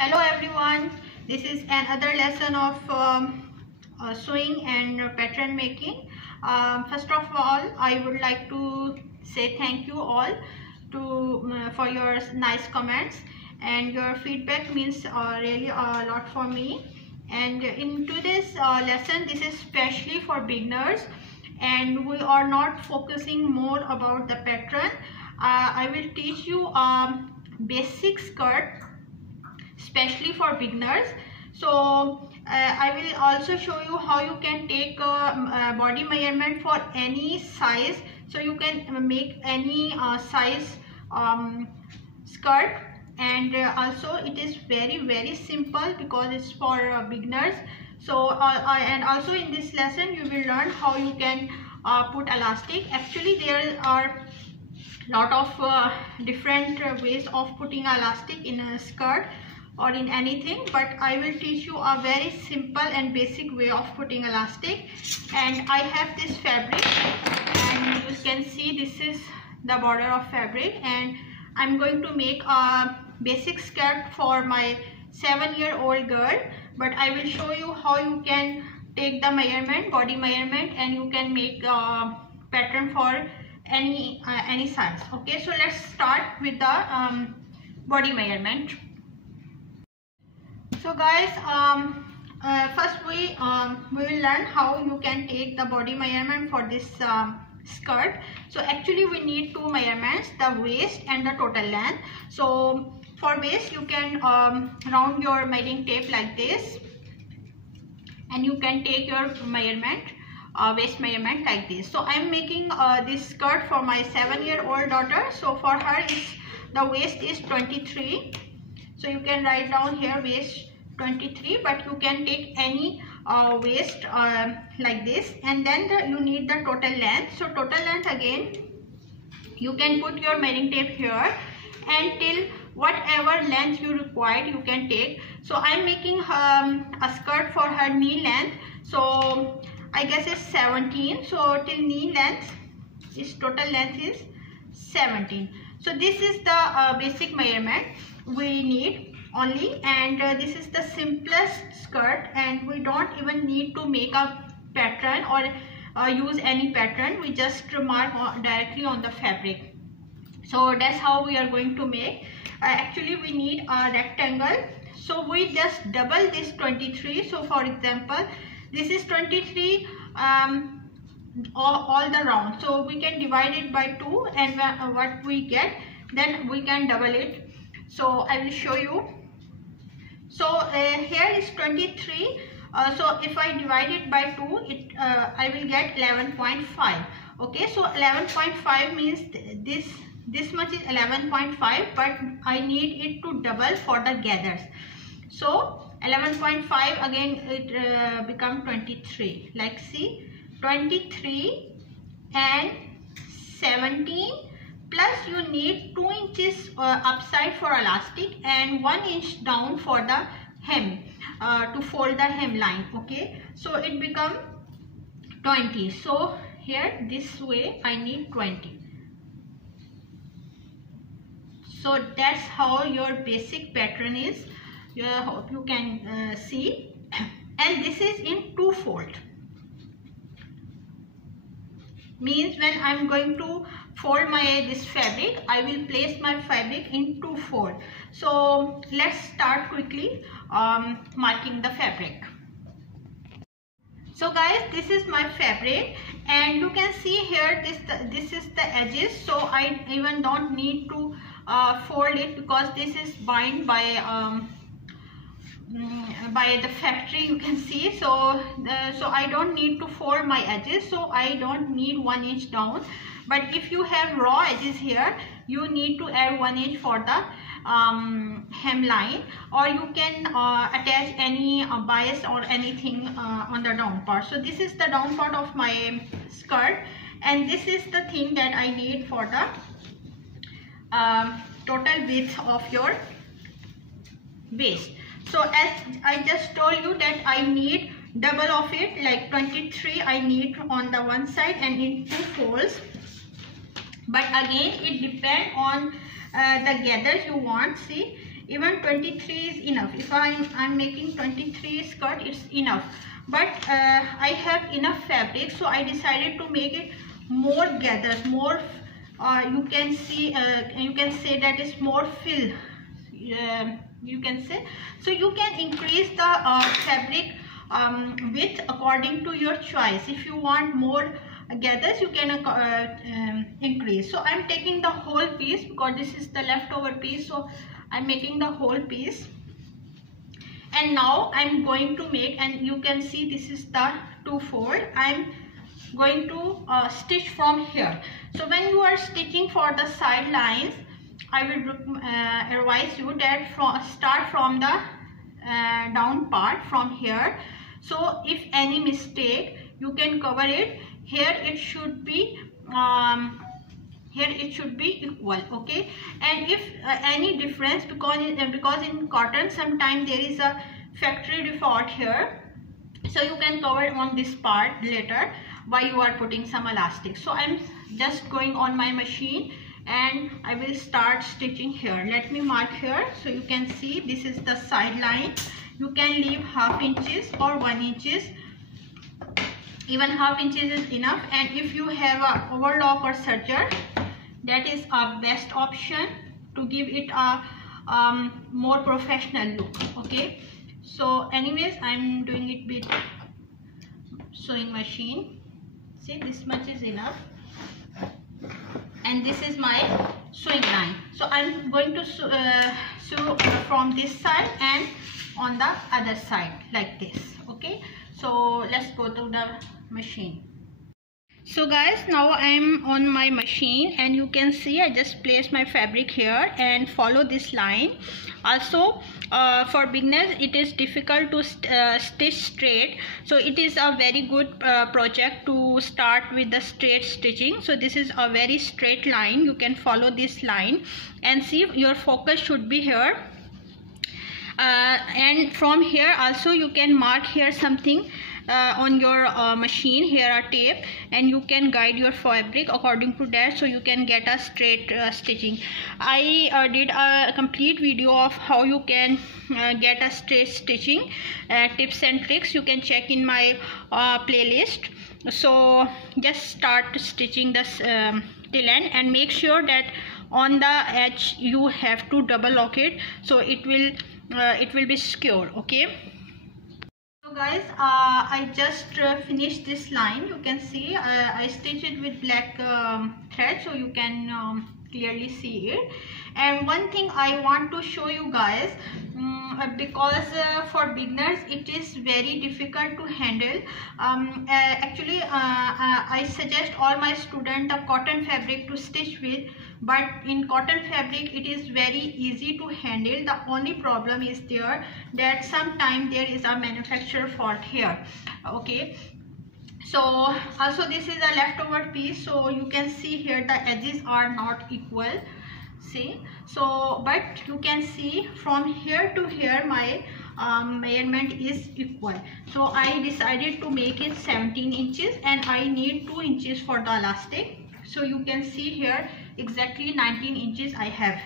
Hello everyone, this is another lesson of sewing and pattern making. First of all, I would like to say thank you all for your nice comments, and your feedback means really a lot for me. And in today's lesson, this is especially for beginners, and we are not focusing more about the pattern. I will teach you basic skirt especially for beginners. So I will also show you how you can take body measurement for any size, so you can make any size skirt. And also it is very simple because it's for beginners. So and also in this lesson you will learn how you can put elastic. Actually there are lot of different ways of putting elastic in a skirt or in anything, but I will teach you a very simple and basic way of putting elastic. And I have this fabric, and you can see this is the border of fabric, and I'm going to make a basic skirt for my 7-year-old girl, but I will show you how you can take the measurement, body measurement, and you can make a pattern for any size. Okay, so let's start with the body measurement. So guys, first we will learn how you can take the body measurement for this skirt. So actually we need two measurements, the waist and the total length. So for waist you can round your measuring tape like this, and you can take your measurement, waist measurement like this. So I am making this skirt for my 7-year-old daughter. So for her the waist is 23. So you can write down here waist 23, but you can take any waist like this. And then you need the total length. So total length, again you can put your measuring tape here, and till whatever length you require you can take. So I'm making a skirt for her knee length, so I guess it's 17. So till knee length, its total length is 17. So this is the basic measurement we need only, and this is the simplest skirt, and we don't even need to make a pattern or use any pattern. We just mark directly on the fabric. So that's how we are going to make. Actually we need a rectangle, so we just double this 23. So for example this is 23 all the round, so we can divide it by 2, and what we get, then we can double it. So I will show you. So here is 23. So if I divide it by 2, I will get 11.5. Okay, so 11.5 means this much is 11.5, but I need it to double for the gathers. So 11.5 again it become 23. Like see, 23 and 17. Plus you need 2 inches upside for elastic and 1 inch down for the hem, to fold the hemline. Okay, so it become 20. So here this way I need 20. So that's how your basic pattern is. I hope you can see. And this is in 2 fold. Means when I'm going to fold this fabric, I will place my fabric in 2 fold. So let's start quickly marking the fabric. So guys, this is my fabric, and you can see here this is the edges. So I even don't need to fold it, because this is bind by the factory, you can see. So so I don't need to fold my edges, so I don't need 1 inch down. But if you have raw edges here, you need to add 1 inch for the hemline, or you can attach any bias or anything on the down part. So this is the down part of my skirt, and this is the thing that I need for the total width of your waist. So as I just told you that I need double of it, like 23 I need on the one side and in 2 folds. But again it depends on the gathers you want. See, even 23 is enough. If I'm making 23 skirt, it's enough. But I have enough fabric, so I decided to make it more gathers, more you can see, you can say that is more fill, you can say. So you can increase the fabric width according to your choice. If you want more gathers, you can increase. So I'm taking the whole piece because this is the leftover piece, so I'm making the whole piece. And now I'm going to make, and you can see this is the 2-fold. I'm going to stitch from here. So when you are stitching for the side lines, I will advise you that start from the down part from here. So if any mistake, you can cover it. Here it should be equal, okay. And if any difference, because in cotton sometimes there is a factory default here, so you can cover on this part later while you are putting some elastic. So I'm just going on my machine and I will start stitching here. Let me mark here, so you can see this is the side line. You can leave ½ inches or 1 inches. Even ½ inches is enough. And if you have a overlock or serger, that is our best option to give it a more professional look, okay. So anyways, I'm doing it with sewing machine. See, this much is enough, and this is my sewing line. So I'm going to sew from this side and on the other side like this, okay. So let's go to the machine. So guys, now I'm on my machine and you can see I just placed my fabric here and follow this line. Also for beginners it is difficult to stitch straight, so it is a very good project to start with the straight stitching. So this is a very straight line. You can follow this line and see your focus should be here, and from here also you can mark here something on your machine, here a tape, and you can guide your fabric according to that, so you can get a straight stitching. I did a complete video of how you can get a straight stitching tips and tricks. You can check in my playlist. So just start stitching this till end, and make sure that on the edge you have to double lock it, so it will be secure, okay. So guys, I just finished this line. You can see I stitched it with black thread, so you can clearly see it. And one thing I want to show you guys, because for beginners it is very difficult to handle. Actually I suggest all my students a cotton fabric to stitch with, but in cotton fabric it is very easy to handle. The only problem is there that sometimes there is a manufacturer fault here, okay. So also this is a leftover piece, so you can see here the edges are not equal, see. So but you can see from here to here my measurement is equal. So I decided to make it 17 inches and I need 2 inches for the elastic. So you can see here exactly 19 inches I have.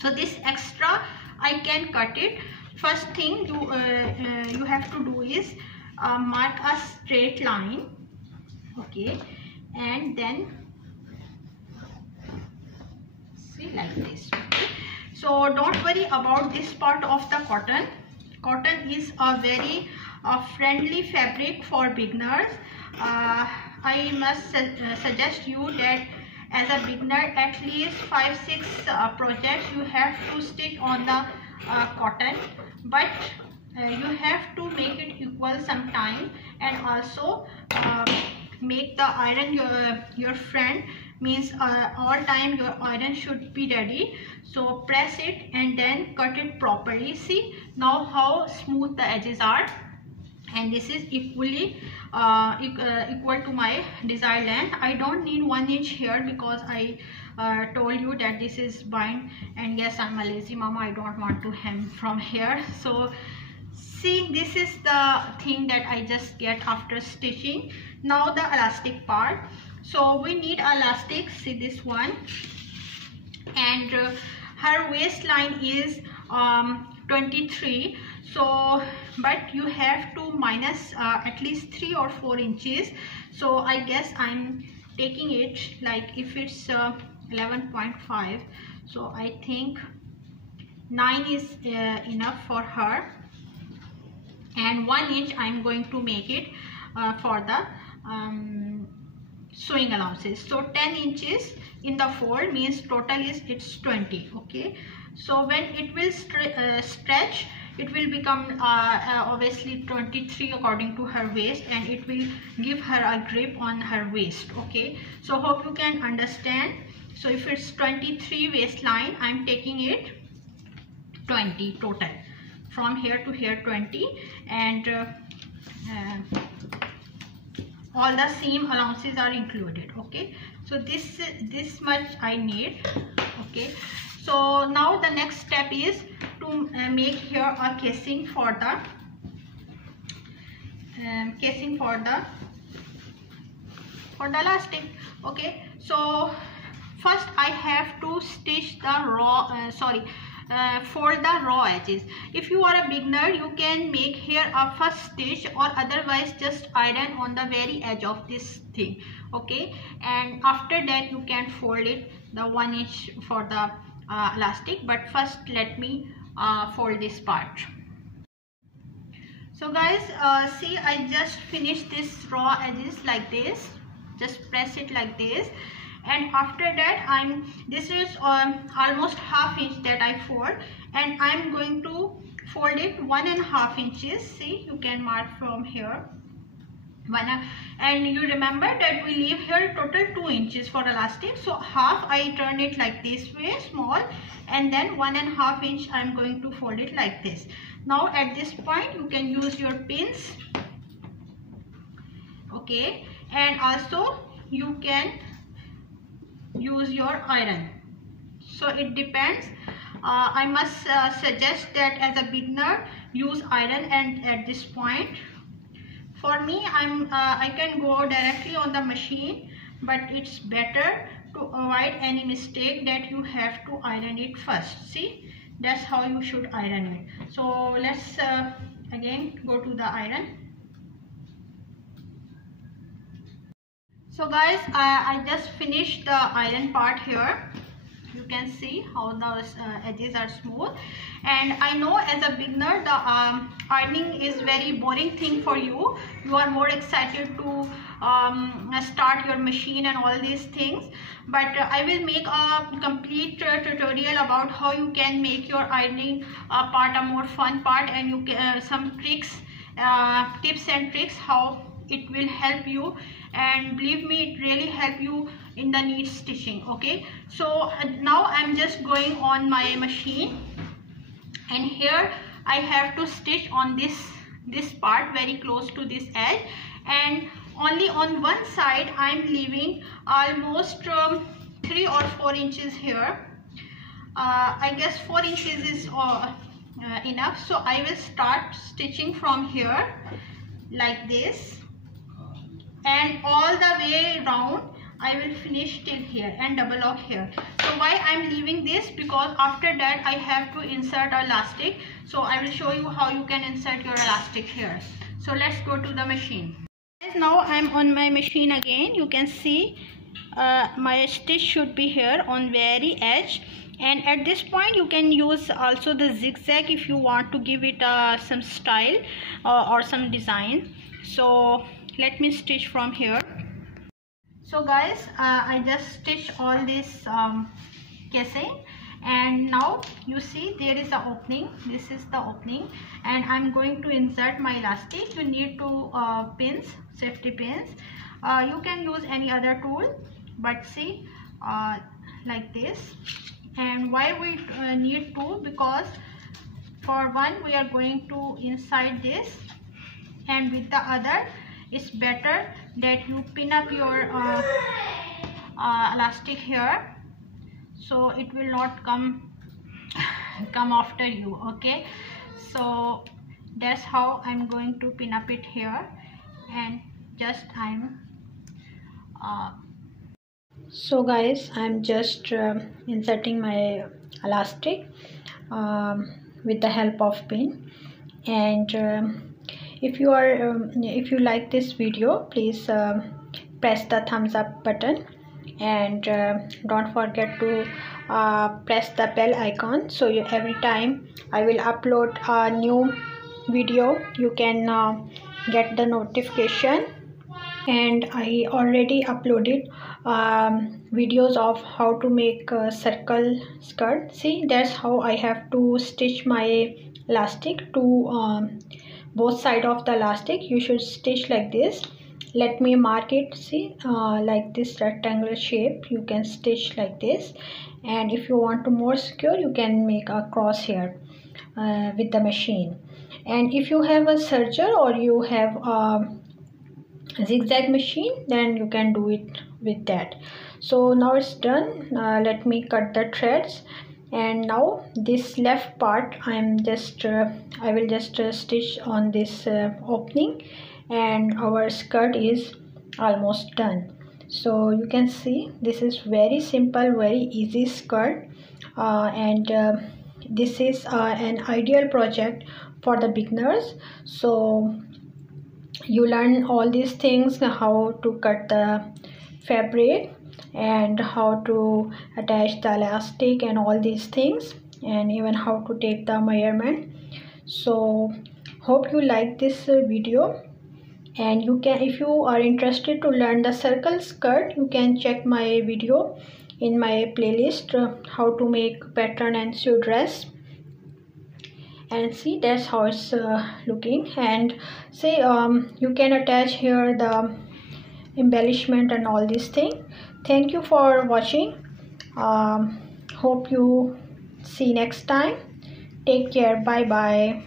So this extra I can cut it. First thing you have to do is mark a straight line, okay, and then see like this, okay. So don't worry about this part of the cotton. Cotton is a very friendly fabric for beginners. I must suggest you that as a beginner at least 5-6 projects you have to stitch on the cotton, but you have to make it equal sometime, and also make the iron your friend, means all time your iron should be ready. So press it and then cut it properly. See now how smooth the edges are, and this is equally equal to my desired length. I don't need 1 inch here because I told you that this is bind, and yes, I'm a lazy mama, I don't want to hem from here. So see, this is the thing that I just get after stitching. Now the elastic part. So we need elastic, see this one, and her waistline is 23, so but you have to minus at least 3 or 4 inches. So I guess I'm taking it like, if it's 11.5, so I think 9 is enough for her, and 1 inch I'm going to make it for the sewing allowances. So 10 inches in the fold means total is it's 20. Okay, so when it will stretch, it will become obviously 23 according to her waist, and it will give her a grip on her waist. Okay, so hope you can understand. So if it's 23 waistline, I'm taking it 20 total, from here to here 20, and all the seam allowances are included. Okay, so this much I need. Okay, so now the next step is to make here a casing for the elastic. Okay, so first I have to stitch the fold the raw edges. If you are a beginner, you can make here a first stitch, or otherwise just iron on the very edge of this thing. Okay, and after that you can fold it the 1 inch for the elastic. But first let me fold this part. So guys, see, I just finished this raw edges like this. Just press it like this, and after that this is almost ½ inch that I fold, and I'm going to fold it 1.5 inches. See, you can mark from here and you remember that we leave here total 2 inches for elastic, so half I turn it like this way, small, and then 1.5 inch I'm going to fold it like this. Now at this point you can use your pins. Okay, and also you can use your iron. So it depends. I must suggest that as a beginner, use iron, and at this point for me I can go directly on the machine, but it's better to avoid any mistake that you have to iron it first. See, that's how you should iron it. So let's again go to the iron. So guys, I just finished the iron part here. You can see how those edges are smooth, and I know as a beginner the ironing is very boring thing for you. You are more excited to start your machine and all these things, but I will make a complete tutorial about how you can make your ironing part a more fun part, and you can some tricks, tips and tricks how it will help you, and believe me, it really help you in the neat stitching. Okay, so now I'm just going on my machine, and here I have to stitch on this part very close to this edge, and only on one side I'm leaving almost 3 or 4 inches here. I guess 4 inches is enough, so I will start stitching from here like this, and all the way round I will finish till here and double lock here. So why I'm leaving this, because after that I have to insert elastic, so I will show you how you can insert your elastic here. So let's go to the machine. Now I'm on my machine again. You can see my stitch should be here on very edge, and at this point you can use also the zigzag if you want to give it some style or some design. So let me stitch from here. So guys, I just stitched all this casing, and now you see there is an opening. This is the opening, and I'm going to insert my elastic. You need two pins, safety pins. You can use any other tool, but see, like this. And why we need two? Because for one we are going to inside this, and with the other it's better that you pin up your elastic here, so it will not come after you. Okay, so that's how I'm going to pin up it here, and just so guys, I'm just inserting my elastic with the help of pin. And if you like this video, please press the thumbs up button, and don't forget to press the bell icon, so every time I will upload a new video you can get the notification. And I already uploaded videos of how to make a circle skirt. See, that's how I have to stitch my elastic to both side of the elastic. You should stitch like this. Let me mark it. See, like this rectangular shape you can stitch like this. And if you want to more secure, you can make a cross here with the machine. And if you have a serger or you have a zigzag machine, then you can do it with that. So now it's done. Let me cut the threads. And now this left part I will just stitch on this opening, and our skirt is almost done. So you can see this is very simple, very easy skirt, and this is an ideal project for the beginners. So you learn all these things, how to cut the fabric and how to attach the elastic and all these things, and even how to take the measurement. So hope you like this video, and you can, if you are interested to learn the circle skirt, you can check my video in my playlist, how to make pattern and sew dress. And see, that's how it's looking. And see, you can attach here the embellishment and all these things. Thank you for watching. Hope you see next time. Take care. Bye bye.